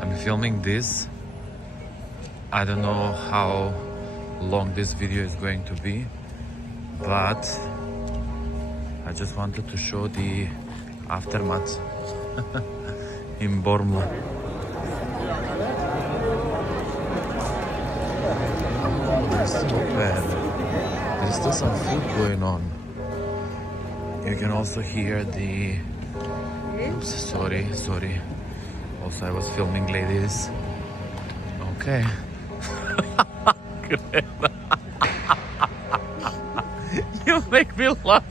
I'm filming this. I don't know how long this video is going to be, but I just wanted to show the aftermath in Bormla. It's not bad. There's still some food going on. You can also hear the... Oops, sorry. Also, I was filming, ladies. Okay. You make me laugh.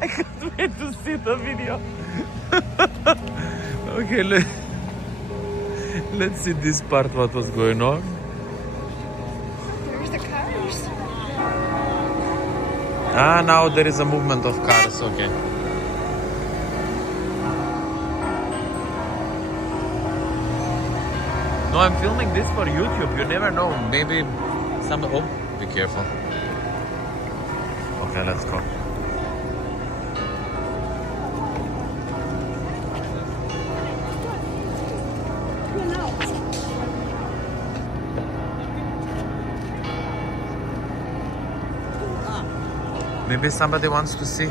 I can't wait to see the video. Okay, let's see this part, what was going on. There's the cars. Ah, now there is a movement of cars, okay. No, I'm filming this for YouTube. You never know. Maybe some... Oh, be careful. Okay, let's go. Maybe somebody wants to see.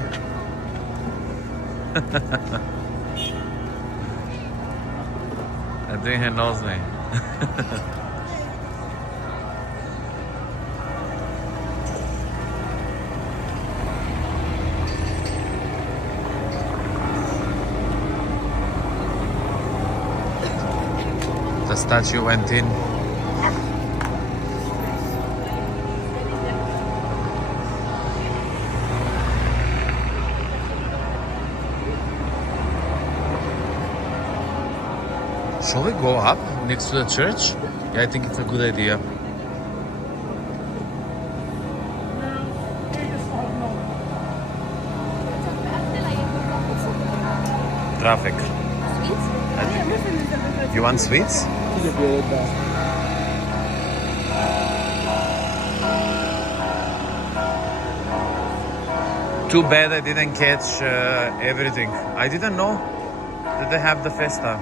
I think he knows me. The statue went in. Shall we go up next to the church? Yeah, I think it's a good idea. Traffic. You want sweets? Too bad I didn't catch everything. I didn't know that they have the festa.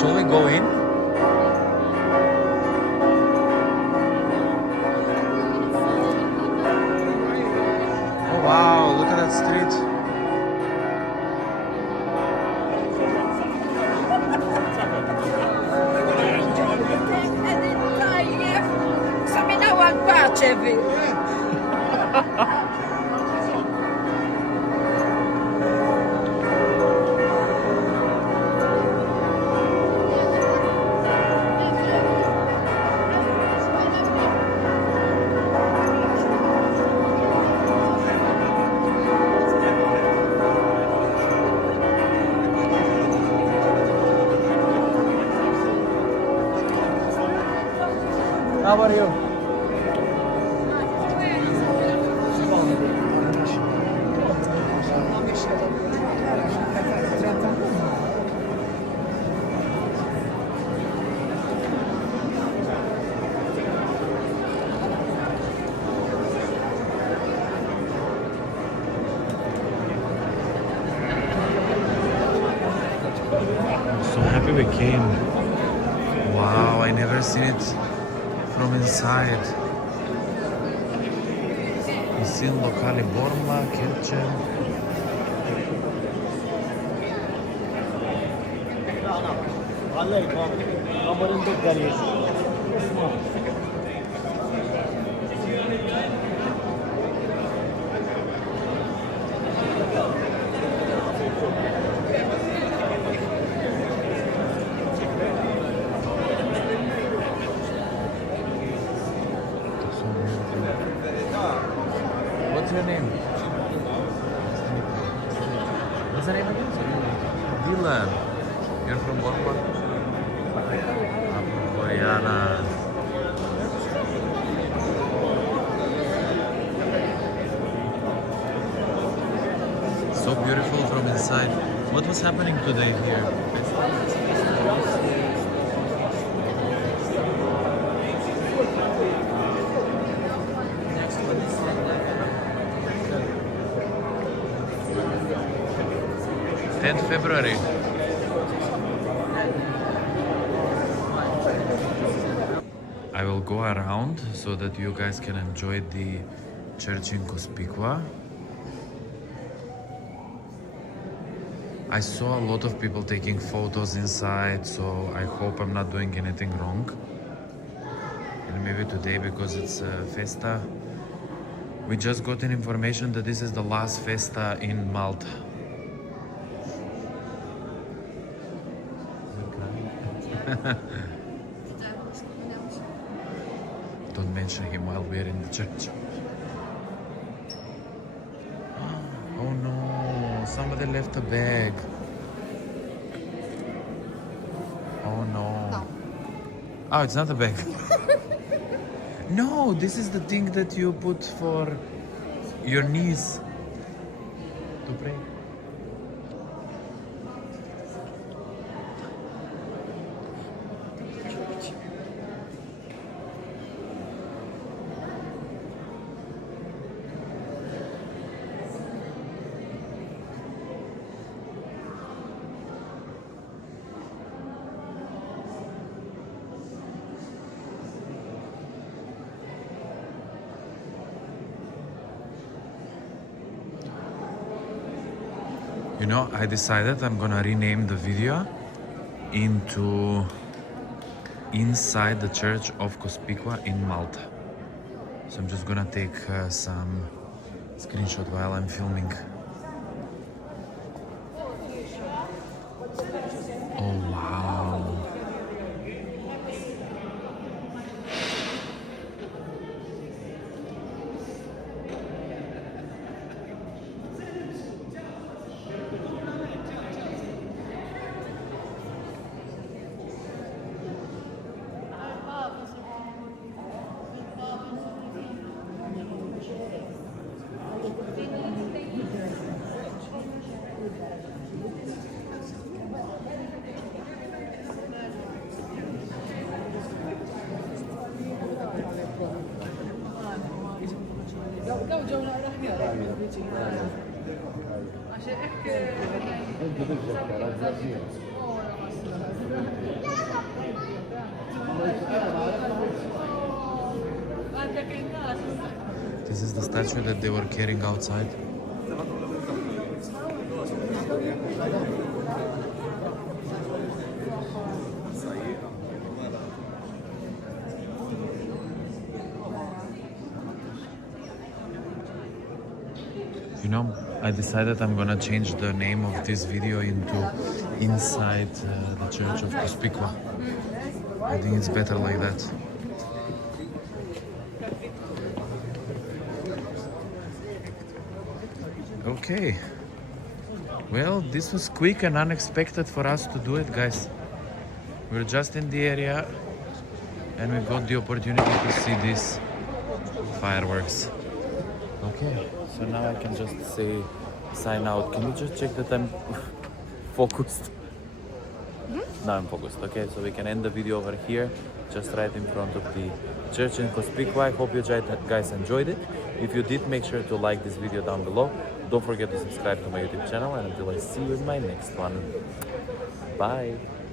Shall we go in? Oh wow, look at that street. How are you? I'm so happy we came. Wow, I never seen it from inside. Sin locali Bormla, Kerče. What's your name? What's the name again? Dylan. You're from Bormla? Koreana. So beautiful from inside. What was happening today here? 10th February. I will go around so that you guys can enjoy the church in Cospicua. I saw a lot of people taking photos inside, so I hope I'm not doing anything wrong. And maybe today, because it's a festa, we just got an information that this is the last festa in Malta. Don't mention him while we're in the church. Oh no, somebody left a bag. Oh no. Oh, it's not a bag. No, this is the thing that you put for your knees to pray. You know, I decided I'm gonna rename the video into Inside the Church of Cospicua in Malta. So I'm just gonna take some screenshot while I'm filming. Oh wow. This is the statue that they were carrying outside. You know, I decided I'm gonna change the name of this video into Inside the Church of Cospicua. I think it's better like that. Okay. Well, this was quick and unexpected for us to do it, guys. We're just in the area and we got the opportunity to see these fireworks. Okay, so now I can just say sign out. Can you just check that I'm focused? Now I'm focused. Okay, so we can end the video over here, just right in front of the church in Cospicua. I hope you guys enjoyed it. If you did, make sure to like this video down below. Don't forget to subscribe to my YouTube channel, and until I see you in my next one. Bye.